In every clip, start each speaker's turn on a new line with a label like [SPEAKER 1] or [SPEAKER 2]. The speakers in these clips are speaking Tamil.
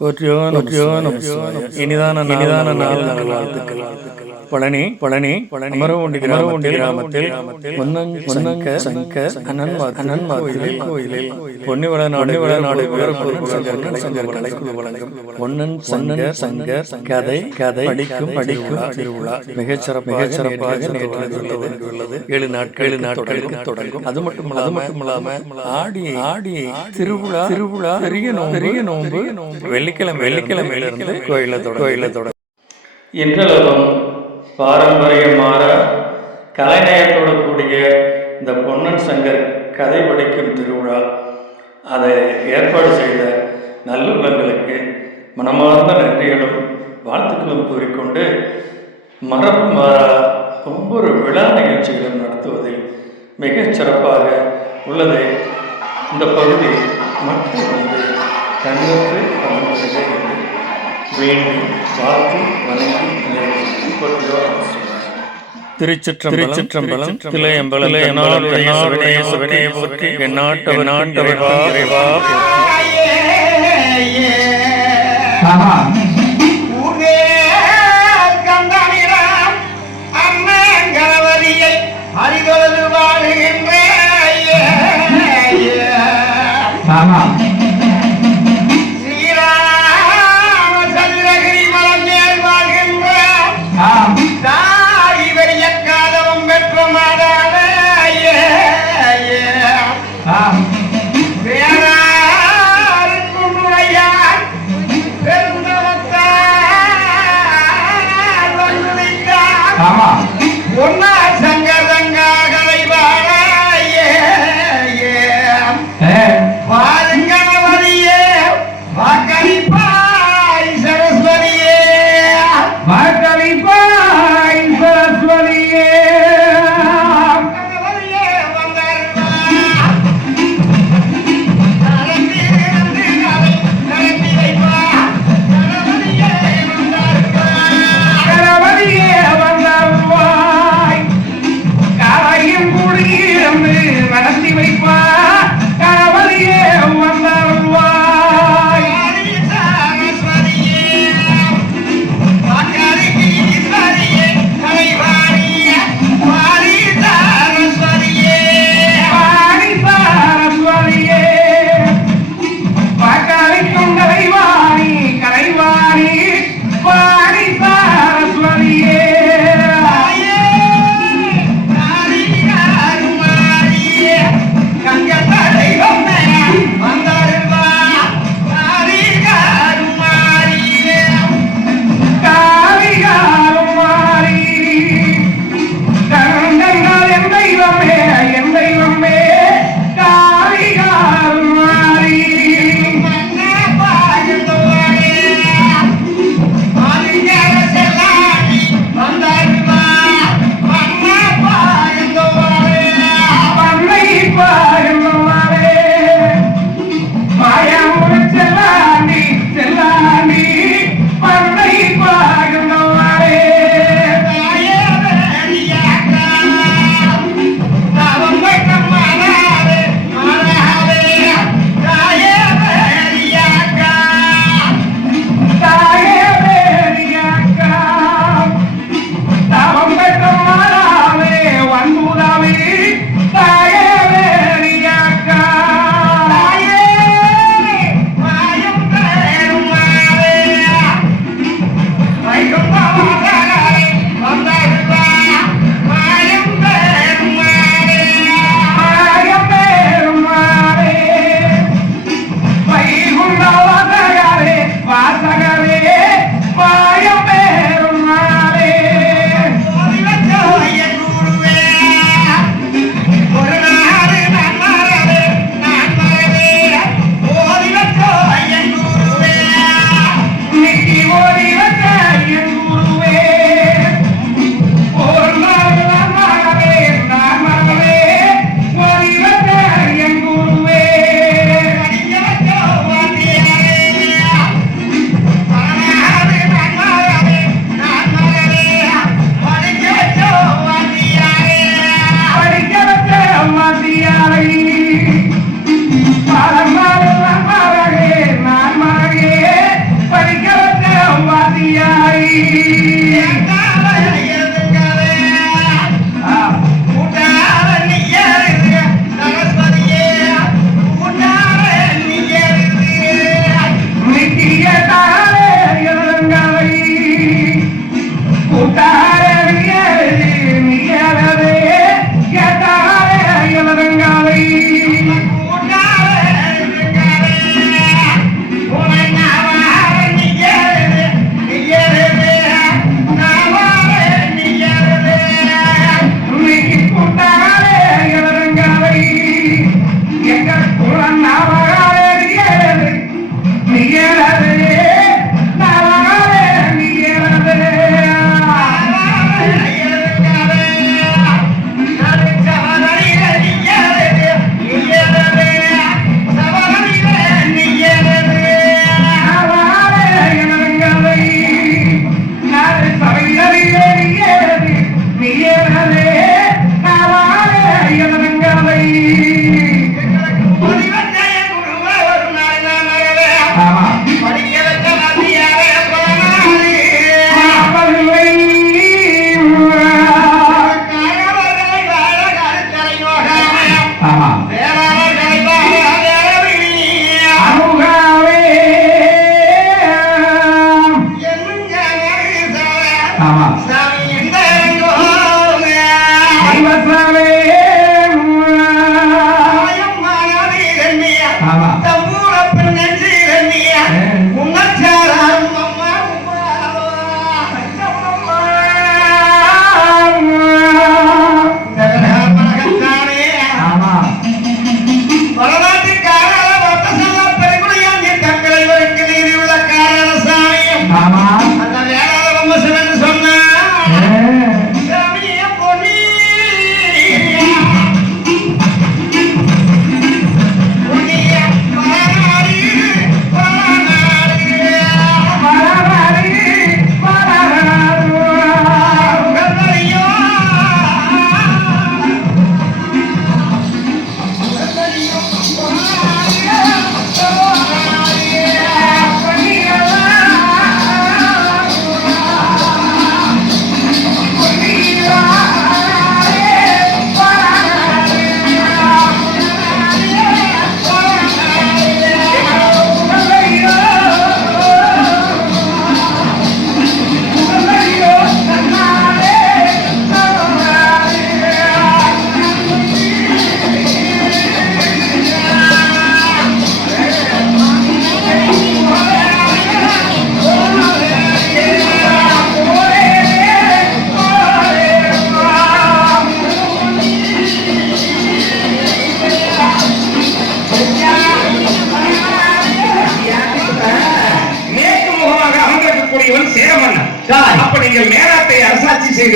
[SPEAKER 1] போற்றியோ போற்றியோ இனிதான இனிதான நாள் நாள் வாழ்த்துக்கள் பழனி பழனி பழனி அமரவுண்டி கிராமத்தில் கிராமத்தில் முன்னங்க சங்க கோயிலில் கோயிலில் பொன்னிவள நாடு வள நாடு கலைக்குழு வழங்கும் பொன்னன் சங்க சங்கர் கதை கதை படிக்கும் படிக்கும் திருவிழா மிகச்சிறப்பு மிகச்சிறப்பாக நேற்று உள்ளது ஏழு நாட்கள் ஏழு நாட்களுக்கு தொடங்கும். அது மட்டும் அது மட்டும் இல்லாம ஆடி ஆடி திருவிழா திருவிழா பெரிய நோம்பு பெரிய நோம்பு வெள்ளிக்கிழமை வெள்ளிக்கிழமையிலிருந்து கோயில தொட கோயில தொட இன்றளவும் பாரம்பரியமான கலைநயத்தோடு கூடிய இந்த பொன்னன் சங்கர் கதை படிக்கும் திருவிழா அதை ஏற்பாடு செய்த நல்லுள்ளங்களுக்கு மனமார்ந்த நன்றிகளும் வாழ்த்துக்களும் கூறிக்கொண்டு மரபு மாறா ஒவ்வொரு விழா நிகழ்ச்சிகளும் நடத்துவதில் மிகச் சிறப்பாக உள்ளது. இந்த பகுதி மட்டும் வந்து கண்ணுக்கு வேண்டி வாழ்த்து வணங்கி திருச்சிற்றம்பலம் திருச்சிற்றம்பலம் திளையம்பலம் போற்றி எந்நாட்டவர் நாட்டவர் இறைவா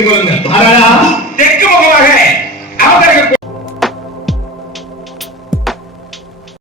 [SPEAKER 2] கொள்ளுங்க